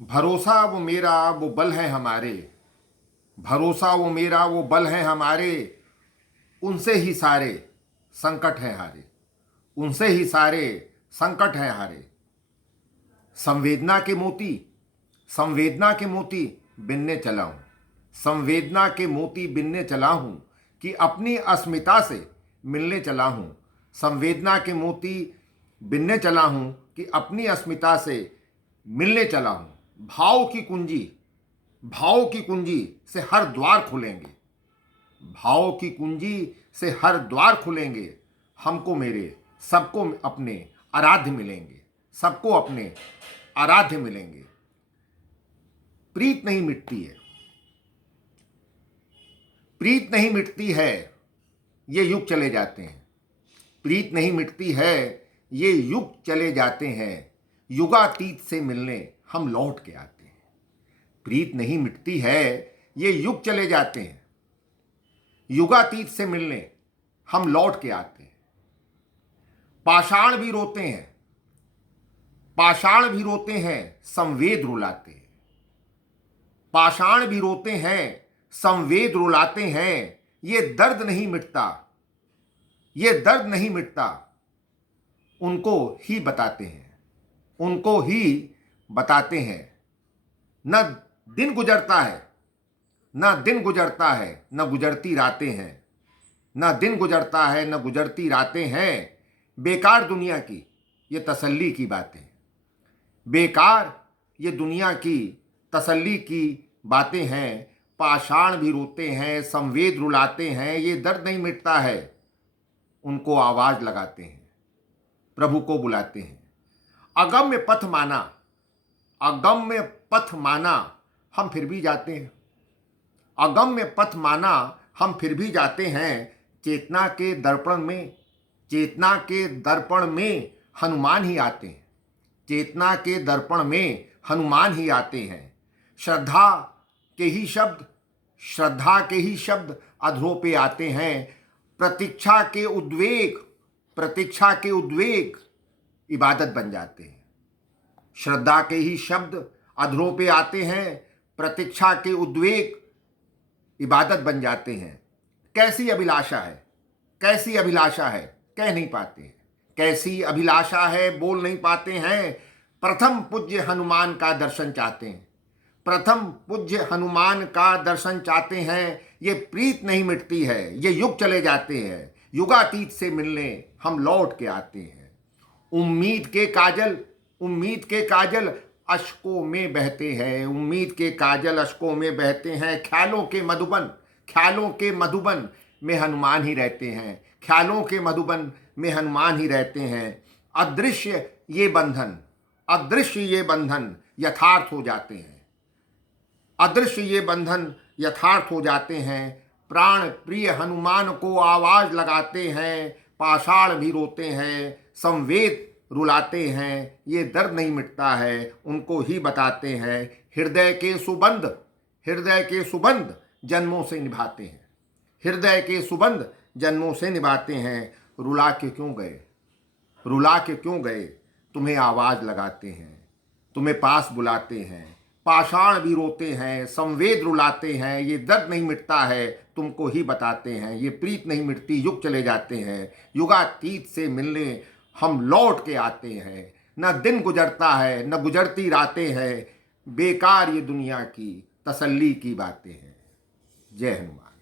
भरोसा वो मेरा वो बल है हमारे, भरोसा वो मेरा वो बल है हमारे, उनसे ही सारे संकट हैं हारे, उनसे ही सारे संकट हैं हारे। संवेदना के मोती, संवेदना के मोती बिनने चला हूं, संवेदना के मोती बिनने चला हूं कि अपनी अस्मिता से मिलने चला हूं, संवेदना के मोती बिनने चला हूं कि अपनी अस्मिता से मिलने चला हूं। भाव की कुंजी, भाव की कुंजी से हर द्वार खुलेंगे, भाव की कुंजी से हर द्वार खुलेंगे। हमको मेरे सबको अपने आराध्य मिलेंगे, सबको अपने आराध्य मिलेंगे। प्रीत नहीं मिटती है, प्रीत नहीं मिटती है, ये युग चले जाते हैं, प्रीत नहीं मिटती है, ये युग चले जाते हैं। युगातीत से मिलने हम लौट के आते हैं। प्रीत नहीं मिटती है, ये युग चले जाते हैं, युगातीत से मिलने हम लौट के आते हैं। पाषाण भी रोते हैं, पाषाण भी रोते हैं, संवेद रुलाते हैं, पाषाण भी रोते हैं, संवेद रुलाते हैं। ये दर्द नहीं मिटता, ये दर्द नहीं मिटता, उनको ही बताते हैं, उनको ही बताते हैं। न दिन गुजरता है, न दिन गुजरता है, न गुजरती रातें हैं, न दिन गुजरता है, न गुजरती रातें हैं। बेकार दुनिया की ये तसल्ली की बातें, बेकार ये दुनिया की तसल्ली की बातें हैं। पाषाण भी रोते हैं, संवेद रुलाते हैं, ये दर्द नहीं मिटता है, उनको आवाज लगाते हैं, प्रभु को बुलाते हैं। अगम्य पथ माना, अगम्य पथ माना, हम फिर भी जाते हैं, अगम्य पथ माना, हम फिर भी जाते हैं। चेतना के दर्पण में, चेतना के दर्पण में हनुमान ही आते हैं, चेतना के दर्पण में हनुमान ही आते हैं। श्रद्धा के ही शब्द, श्रद्धा के ही शब्द अधरों पे आते हैं। प्रतीक्षा के उद्वेग, प्रतीक्षा के उद्वेग इबादत बन जाते हैं। श्रद्धा के ही शब्द अधरों पे आते हैं, प्रतीक्षा के उद्वेग इबादत बन जाते हैं। कैसी अभिलाषा है, कैसी अभिलाषा है, कह नहीं पाते हैं, कैसी अभिलाषा है, बोल नहीं पाते हैं। प्रथम पूज्य हनुमान का दर्शन चाहते हैं, प्रथम पूज्य हनुमान का दर्शन चाहते हैं। ये प्रीत नहीं मिटती है, ये युग चले जाते हैं, युगातीत से मिलने हम लौट के आते हैं। उम्मीद के काजल, उम्मीद के काजल अश्कों में बहते हैं, उम्मीद के काजल अश्कों में बहते हैं। ख्यालों के मधुबन, ख्यालों के मधुबन में हनुमान ही रहते हैं, ख्यालों के मधुबन में हनुमान ही रहते हैं। अदृश्य ये बंधन, अदृश्य ये बंधन यथार्थ हो जाते हैं, अदृश्य ये बंधन यथार्थ हो जाते हैं। प्राण प्रिय हनुमान को आवाज लगाते हैं, पाषाण भी रोते हैं, संवेद रुलाते हैं। ये दर्द नहीं मिटता है, उनको ही बताते हैं। हृदय के सुबंध, हृदय के सुबंध जन्मों से निभाते हैं, हृदय के सुबंध जन्मों से निभाते हैं। रुला के क्यों गए, रुला के क्यों गए, तुम्हें आवाज लगाते हैं, तुम्हें पास बुलाते हैं। पाषाण भी रोते हैं, संवेद रुलाते हैं। ये दर्द नहीं मिटता है, तुमको ही बताते हैं। ये प्रीत नहीं मिटती, युग चले जाते हैं, युगातीत से मिलने हम लौट के आते हैं। न दिन गुजरता है, न गुजरती रातें हैं। बेकार ये दुनिया की तसल्ली की बातें हैं। जय हनुमान।